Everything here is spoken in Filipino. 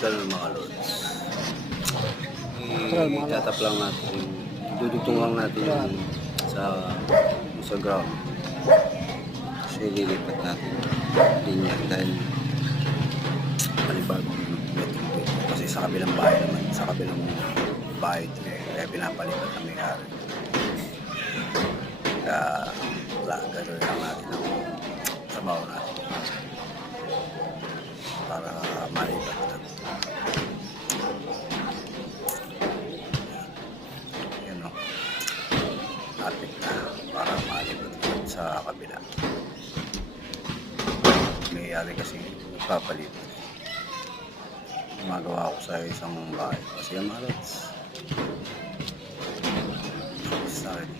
Ganun mga lods. Itatap lang natin, dudugtong lang natin yung sa ground. Kasi lilipat natin din yan dahil panibagong metro dito. Kasi sa kabilang bahay naman, sa kabilang bahay ito kaya pinapalipat na may-ari. Kaya wala, gano'n lang natin ang trabaho natin para malipat na. Yan o, lapit na para malipat sa kabila. May-ari kasi nagpapalipat. Gumagawa ko sa isang bahay kasi yung mga lods. Start.